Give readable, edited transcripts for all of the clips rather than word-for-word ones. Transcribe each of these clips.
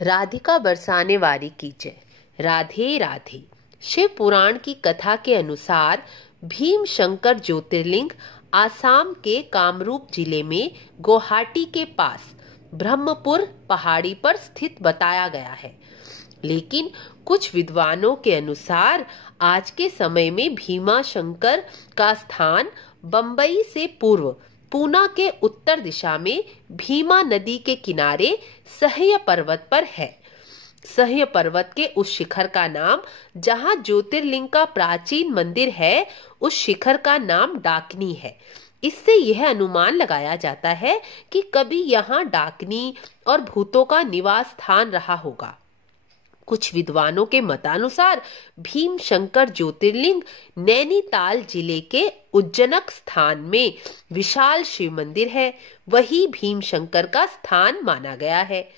राधिका बरसाने वारी की जय। राधे राधे। शिव पुराण की कथा के अनुसार भीम शंकर ज्योतिर्लिंग आसाम के कामरूप जिले में गुवाहाटी के पास ब्रह्मपुर पहाड़ी पर स्थित बताया गया है। लेकिन कुछ विद्वानों के अनुसार आज के समय में भीमा शंकर का स्थान बंबई से पूर्व पूना के उत्तर दिशा में भीमा नदी के किनारे सह्य पर्वत पर है। सह्य पर्वत के उस शिखर का नाम, जहां ज्योतिर्लिंग का प्राचीन मंदिर है, उस शिखर का नाम डाकनी है। इससे यह अनुमान लगाया जाता है कि कभी यहाँ डाकनी और भूतों का निवास स्थान रहा होगा। कुछ विद्वानों के मतानुसार भीम शंकर ज्योतिर्लिंग नैनीताल जिले के उज्जनक स्थान में विशाल शिव मंदिर है। वही भीम शंकर का स्थान माना गया है।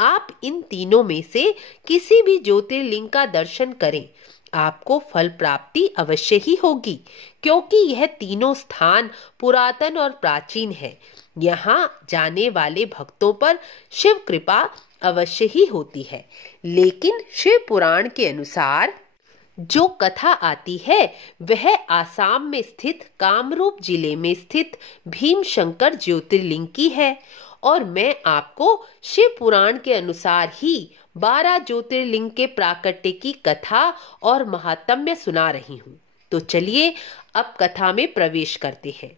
आप इन तीनों में से किसी भी ज्योतिर्लिंग का दर्शन करें, आपको फल प्राप्ति अवश्य ही होगी, क्योंकि यह तीनों स्थान पुरातन और प्राचीन है। यहाँ जाने वाले भक्तों पर शिव कृपा अवश्य ही होती है। लेकिन शिव पुराण के अनुसार जो कथा आती है वह आसाम में स्थित कामरूप जिले में स्थित भीम शंकर ज्योतिर्लिंग की है, और मैं आपको शिव पुराण के अनुसार ही 12 ज्योतिर्लिंग के प्राकट्य की कथा और महात्म्य सुना रही हूँ। तो चलिए अब कथा में प्रवेश करते हैं।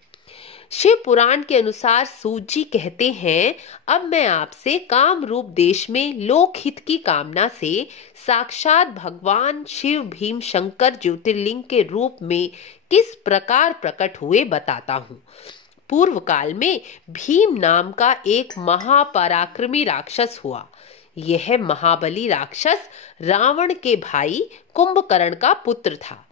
शिव पुराण के अनुसार सूत जी कहते हैं, अब मैं आपसे कामरूप देश में लोकहित की कामना से साक्षात भगवान शिव भीम शंकर ज्योतिर्लिंग के रूप में किस प्रकार प्रकट हुए बताता हूँ। पूर्व काल में भीम नाम का एक महापराक्रमी राक्षस हुआ। यह महाबली राक्षस रावण के भाई कुंभकर्ण का पुत्र था।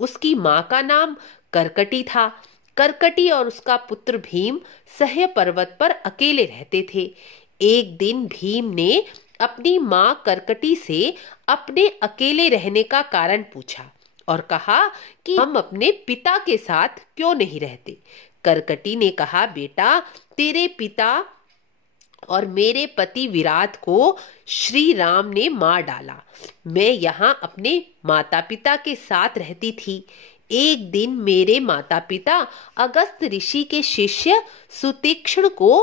उसकी माँ का नाम करकटी था। करकटी और उसका पुत्र भीम सह्य पर्वत पर अकेले रहते थे। एक दिन भीम ने अपनी माँ करकटी से अपने अकेले रहने का कारण पूछा और कहा कि हम अपने पिता के साथ क्यों नहीं रहते। करकटी ने कहा, बेटा, तेरे पिता और मेरे पति विराट को श्री राम ने मार डाला। मैं यहाँ अपने माता पिता के साथ रहती थी। एक दिन मेरे माता पिता अगस्त ऋषि के शिष्य सुतीक्ष्ण को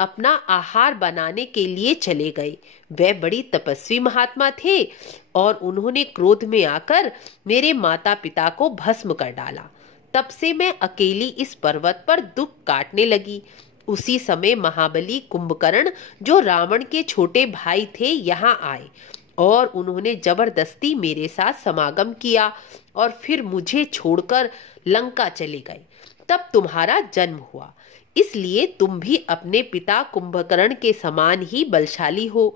अपना आहार बनाने के लिए चले गए। वे बड़ी तपस्वी महात्मा थे और उन्होंने क्रोध में आकर मेरे माता पिता को भस्म कर डाला। तब से मैं अकेली इस पर्वत पर दुख काटने लगी। उसी समय महाबली कुंभकर्ण, जो रावण के छोटे भाई थे, यहाँ आए और उन्होंने जबरदस्ती मेरे साथ समागम किया और फिर मुझे छोड़कर लंका चले गए। तब तुम्हारा जन्म हुआ। इसलिए तुम भी अपने पिता कुंभकर्ण के समान ही बलशाली हो।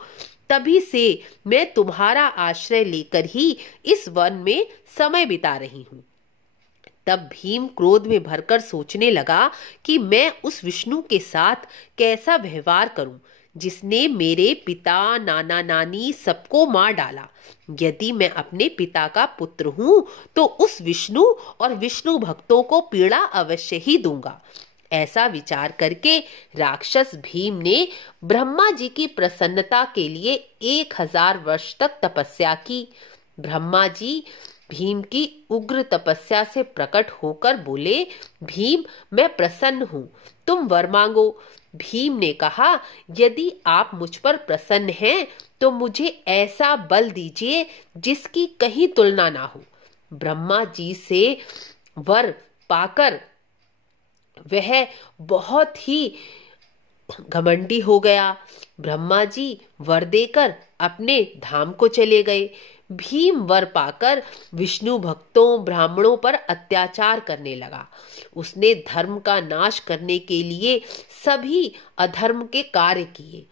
तभी से मैं तुम्हारा आश्रय लेकर ही इस वन में समय बिता रही हूँ। तब भीम क्रोध में भरकर सोचने लगा कि मैं उस विष्णु के साथ कैसा व्यवहार करूं, जिसने मेरे पिता, नाना नानी सबको मार डाला। यदि मैं अपने पिता का पुत्र हूं तो उस विष्णु और विष्णु भक्तों को पीड़ा अवश्य ही दूंगा। ऐसा विचार करके राक्षस भीम ने ब्रह्मा जी की प्रसन्नता के लिए 1000 वर्ष तक तपस्या की। ब्रह्मा जी भीम की उग्र तपस्या से प्रकट होकर बोले, भीम, मैं प्रसन्न हूँ, तुम वर मांगो। भीम ने कहा, यदि आप मुझ पर प्रसन्न हैं तो मुझे ऐसा बल दीजिए जिसकी कहीं तुलना ना हो। ब्रह्मा जी से वर पाकर वह बहुत ही घमंडी हो गया। ब्रह्मा जी वर देकर अपने धाम को चले गए। भीम वर पाकर विष्णु भक्तों, ब्राह्मणों पर अत्याचार करने लगा। उसने धर्म का नाश करने के लिए सभी अधर्म के कार्य किए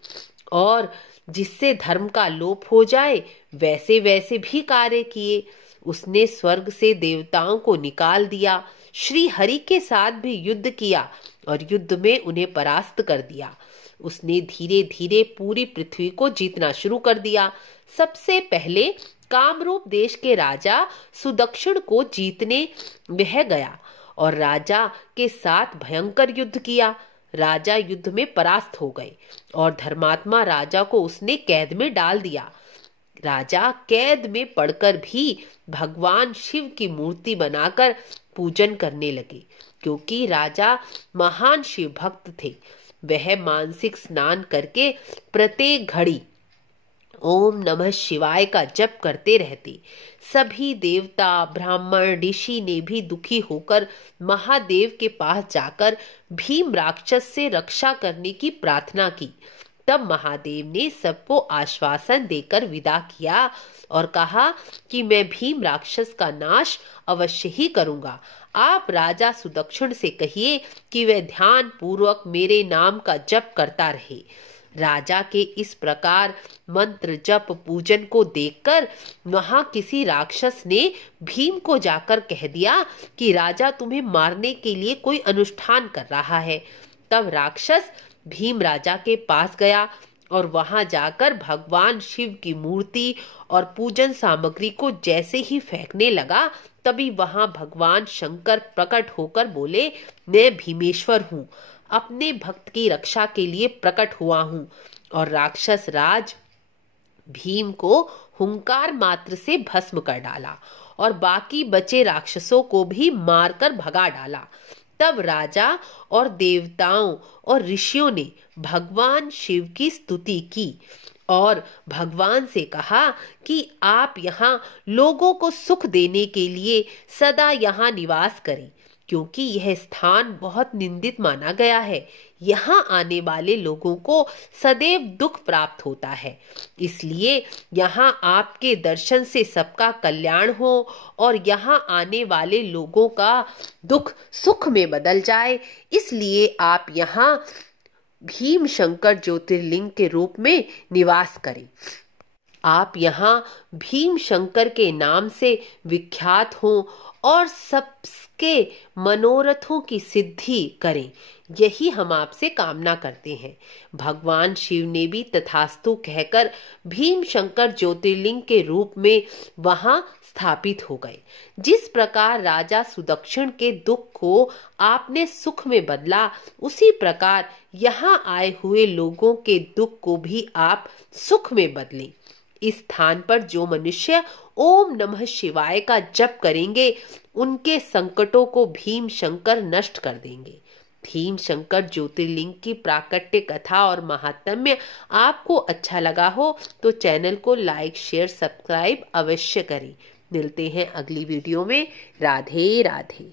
और जिससे धर्म का लोप हो जाए वैसे वैसे भी कार्य किए। उसने स्वर्ग से देवताओं को निकाल दिया, श्री हरि के साथ भी युद्ध किया और युद्ध में उन्हें परास्त कर दिया। उसने धीरे धीरे पूरी पृथ्वी को जीतना शुरू कर दिया। सबसे पहले कामरूप देश के राजा सुदक्षिण को जीतने वह गया और राजा के साथ भयंकर युद्ध किया। राजा युद्ध में परास्त हो गए और धर्मात्मा राजा को उसने कैद में डाल दिया। राजा कैद में पड़कर भी भगवान शिव की मूर्ति बनाकर पूजन करने लगे। क्योंकि राजा महान शिव भक्त थे, वह मानसिक स्नान करके प्रत्येक घड़ी ओम नमः शिवाय का जप करते रहते। सभी देवता, ब्राह्मण, ऋषि ने भी दुखी होकर महादेव के पास जाकर भीम राक्षस से रक्षा करने की प्रार्थना की। तब महादेव ने सबको आश्वासन देकर विदा किया और कहा कि मैं भीम राक्षस का नाश अवश्य ही करूंगा। आप राजा सुदक्षिण से कहिए कि वह ध्यान पूर्वक मेरे नाम का जप करता रहे। राजा के इस प्रकार मंत्र जप पूजन को देखकर वहां किसी राक्षस ने भीम को जाकर कह दिया कि राजा तुम्हें मारने के लिए कोई अनुष्ठान कर रहा है। तब राक्षस भीम राजा के पास गया और वहां जाकर भगवान शिव की मूर्ति और पूजन सामग्री को जैसे ही फेंकने लगा, तभी वहां भगवान शंकर प्रकट होकर बोले, मैं भीमेश्वर हूँ, अपने भक्त की रक्षा के लिए प्रकट हुआ हूँ। और राक्षस राज भीम को हुंकार मात्र से भस्म कर डाला और बाकी बचे राक्षसों को भी मारकर भगा डाला। तब राजा और देवताओं और ऋषियों ने भगवान शिव की स्तुति की और भगवान से कहा कि आप यहाँ लोगों को सुख देने के लिए सदा यहाँ निवास करें, क्योंकि यह स्थान बहुत निंदित माना गया है। यहाँ आने वाले लोगों को सदैव दुख प्राप्त होता है, इसलिए यहाँ आपके दर्शन से सबका कल्याण हो और यहाँ आने वाले लोगों का दुख सुख में बदल जाए। इसलिए आप यहाँ भीम शंकर ज्योतिर्लिंग के रूप में निवास करें। आप यहाँ भीम शंकर के नाम से विख्यात हों और सबके मनोरथों की सिद्धि करें, यही हम आपसे कामना करते हैं। भगवान शिव ने भी तथास्तु कहकर भीम शंकर ज्योतिर्लिंग के रूप में वहां स्थापित हो गए। जिस प्रकार राजा सुदक्षिण के दुख को आपने सुख में बदला, उसी प्रकार यहाँ आए हुए लोगों के दुख को भी आप सुख में बदलें। इस स्थान पर जो मनुष्य ओम नमः शिवाय का जप करेंगे, उनके संकटों को भीम शंकर नष्ट कर देंगे। भीम शंकर ज्योतिर्लिंग की प्राकट्य कथा और महात्म्य आपको अच्छा लगा हो तो चैनल को लाइक, शेयर, सब्सक्राइब अवश्य करें। मिलते हैं अगली वीडियो में। राधे राधे।